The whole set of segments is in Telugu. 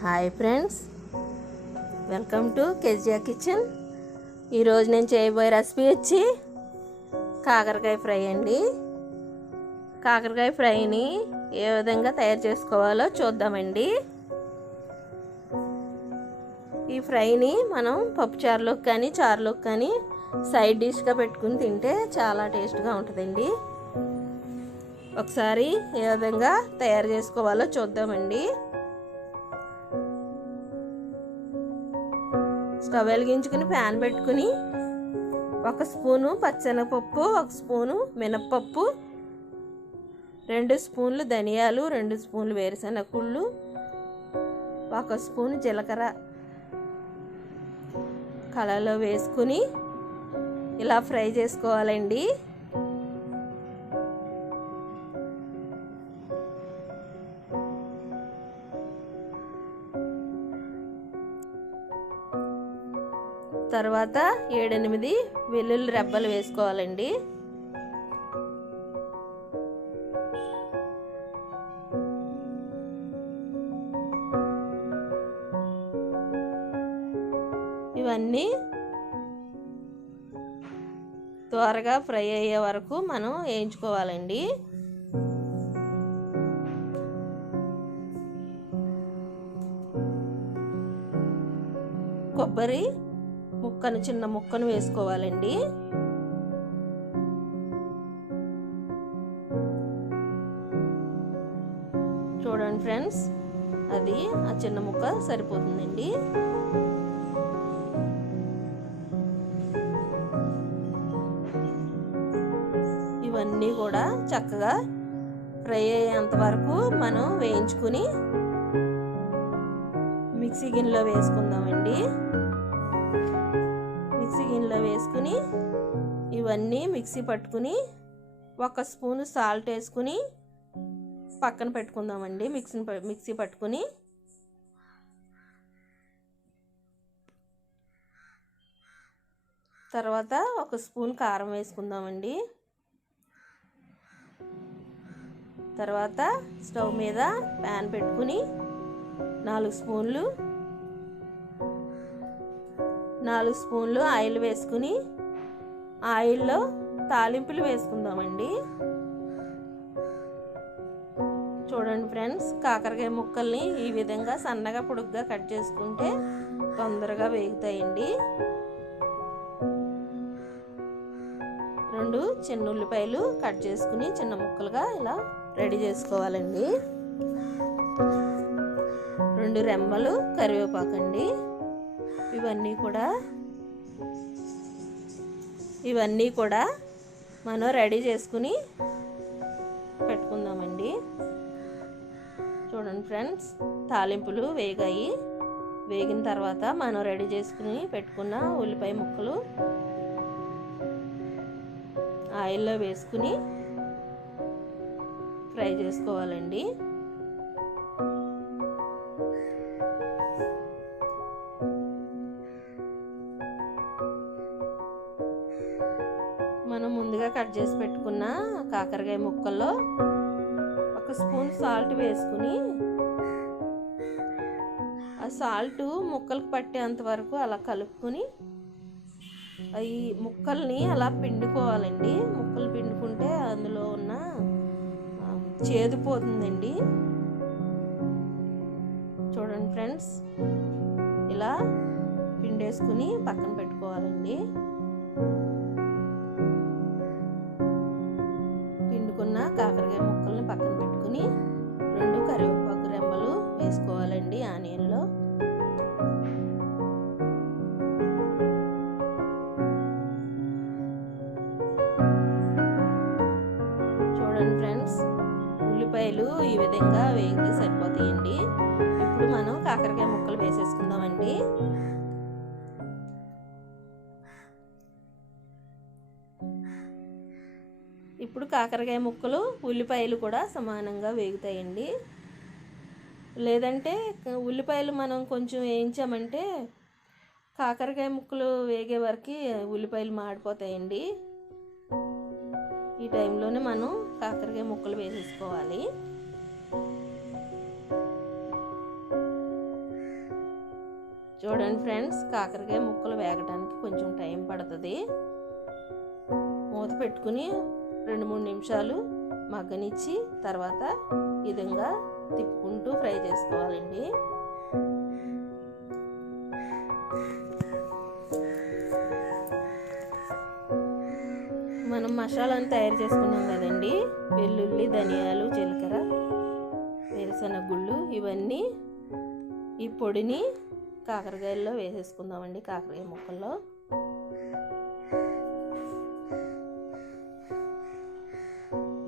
Hi friends. Welcome to Kezia kitchen. ఈరోజు నేను చేయబోయే రెసిపీ వచ్చి కాకరకాయ ఫ్రై అండి. కాకరకాయ ఫ్రైని ఏ విధంగా తయారు చేసుకోవాలో చూద్దామండి. ఈ ఫ్రైని మనం పప్పుచారులోకి కానీ చారులోకి కానీ సైడ్ డిష్గా పెట్టుకుని తింటే చాలా టేస్ట్గా ఉంటుందండి. ఒకసారి ఏ విధంగా తయారు చేసుకోవాలో చూద్దామండి. స్టవ్ వెలిగించుకుని ప్యాన్ పెట్టుకుని ఒక స్పూను పచ్చెనగపప్పు ఒక స్పూను మినప్పప్పు రెండు స్పూన్లు ధనియాలు రెండు స్పూన్లు వేరుశనగకుళ్ళు ఒక స్పూన్ జీలకర్ర కళలో వేసుకుని ఇలా ఫ్రై చేసుకోవాలండి. తర్వాత ఏడెనిమిది వెల్లుల్లి రెబ్బలు వేసుకోవాలండి. ఇవన్నీ త్వరగా ఫ్రై అయ్యే వరకు మనం వేయించుకోవాలండి. కొబ్బరి ముక్కను చిన్న ముక్కను వేసుకోవాలండి. చూడండి ఫ్రెండ్స్ అది ఆ చిన్న ముక్క సరిపోతుందండి. ఇవన్నీ కూడా చక్కగా ఫ్రై అయ్యేంత వరకు మనం వేయించుకుని మిక్సీ గిన్నెలో వేసుకుందామండి. మిక్సీ గిన్నెలో వేసుకుని ఇవన్నీ మిక్సీ పట్టుకుని ఒక స్పూను సాల్ట్ వేసుకుని పక్కన పెట్టుకుందామండి మిక్సీ మిక్సీ పట్టుకుని. తర్వాత ఒక స్పూన్ కారం వేసుకుందామండి. తర్వాత స్టవ్ మీద ప్యాన్ పెట్టుకుని నాలుగు స్పూన్లు నాలుగు స్పూన్లు ఆయిల్ వేసుకుని ఆయిల్లో తాలింపులు వేసుకుందామండి. చూడండి ఫ్రెండ్స్ కాకరకాయ ముక్కల్ని ఈ విధంగా సన్నగా పొడుగ్గా కట్ చేసుకుంటే తొందరగా వేగుతాయండి. రెండు చిన్న ఉల్లిపాయలు కట్ చేసుకుని చిన్న ముక్కలుగా ఇలా రెడీ చేసుకోవాలండి. రెండు రెమ్మలు కరివేపాకండి. ఇవన్నీ కూడా ఇవన్నీ కూడా మనం రెడీ చేసుకుని పెట్టుకుందామండి. చూడండి ఫ్రెండ్స్ తాలింపులు వేగాయి. వేగిన తర్వాత మనం రెడీ చేసుకుని పెట్టుకున్న ఉల్లిపాయ ముక్కలు ఆయిల్లో వేసుకుని ఫ్రై చేసుకోవాలండి. మనం ముందుగా కట్ చేసి పెట్టుకున్న కాకరకాయ ముక్కల్లో ఒక స్పూన్ సాల్ట్ వేసుకుని ఆ సాల్ట్ ముక్కలకు పట్టేంత వరకు అలా కలుపుకొని ఈ ముక్కల్ని అలా పిండుకోవాలండి. ముక్కలు పిండుకుంటే అందులో ఉన్న చేదుపోతుందండి చూడండి ఫ్రెండ్స్ ఇలా పిండేసుకుని పక్కన పెట్టుకోవాలండి. పక్కన రెండు కరివేపాకు రెమ్మలు వేసుకోవాలండి ఆనియన్లో. చూడండి ఫ్రెండ్స్ ఉల్లిపాయలు ఈ విధంగా వేగితే సరిపోతాయండి. ఇప్పుడు మనం కాకరకాయ ముక్కలు వేసేసుకుందామండి. ఇప్పుడు కాకరకాయ ముక్కలు ఉల్లిపాయలు కూడా సమానంగా వేగుతాయండి. లేదంటే ఉల్లిపాయలు మనం కొంచెం వేయించామంటే కాకరకాయ ముక్కలు వేగే వరకు ఉల్లిపాయలు మాడిపోతాయండి. ఈ టైంలోనే మనం కాకరకాయ ముక్కలు వేసేసుకోవాలి. చూడండి ఫ్రెండ్స్ కాకరకాయ ముక్కలు వేగడానికి కొంచెం టైం పడుతుంది. మూత పెట్టుకుని రెండు మూడు నిమిషాలు మగ్గనిచ్చి తర్వాత విధంగా తిప్పుకుంటూ ఫ్రై చేసుకోవాలండి. మనం మసాలాను తయారు చేసుకున్నాం కదండి. వెల్లుల్లి ధనియాలు జీలకర్ర వేరుశనగుళ్ళు ఇవన్నీ ఈ పొడిని కాకరకాయల్లో వేసేసుకుందామండి కాకరకాయ ముక్కల్లో.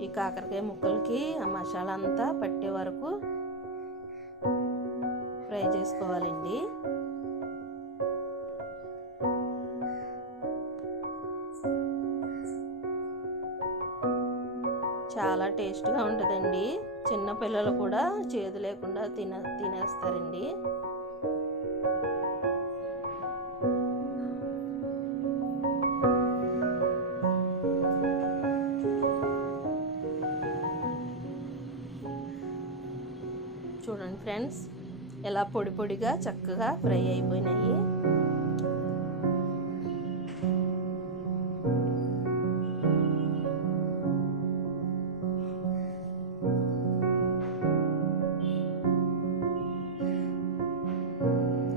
కాకరకాయ ముక్కలకి ఆ మసాలా అంతా పట్టే వరకు ఫ్రై చేసుకోవాలండి. చాలా టేస్ట్గా ఉంటుందండి. చిన్న పిల్లలు కూడా చేదు లేకుండా తిన తినేస్తారండి. చూడండి ఫ్రెండ్స్. ఎలా పొడి పొడిగా చక్కగా ఫ్రై అయిపోయినాయి.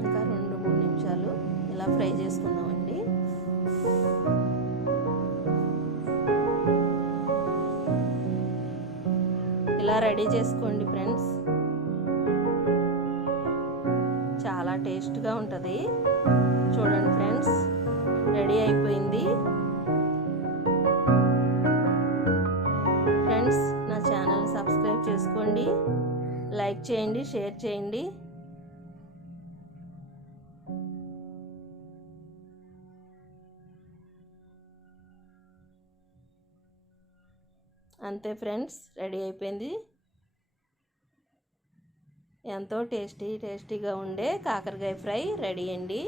ఇంకా రెండు మూడు నిమిషాలు ఇలా ఫ్రై చేసుకుందామండి ఇలా రెడీ చేసుకోండి ఫ్రెండ్స్. టేస్ట్గా ఉంటుంది. చూడండి ఫ్రెండ్స్ రెడీ అయిపోయింది. ఫ్రెండ్స్ నా ఛానల్ సబ్స్క్రైబ్ చేసుకోండి. లైక్ చేయండి షేర్ చేయండి. అంతే ఫ్రెండ్స్ రెడీ అయిపోయింది. ఎంతో టేస్టీ టేస్టీగా ఉండే కాకరకాయ ఫ్రై రెడీ అండి.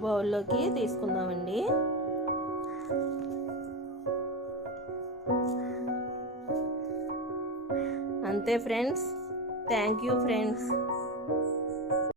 బౌల్లోకి తీసుకుందామండి. అంతే ఫ్రెండ్స్. Thank you friends.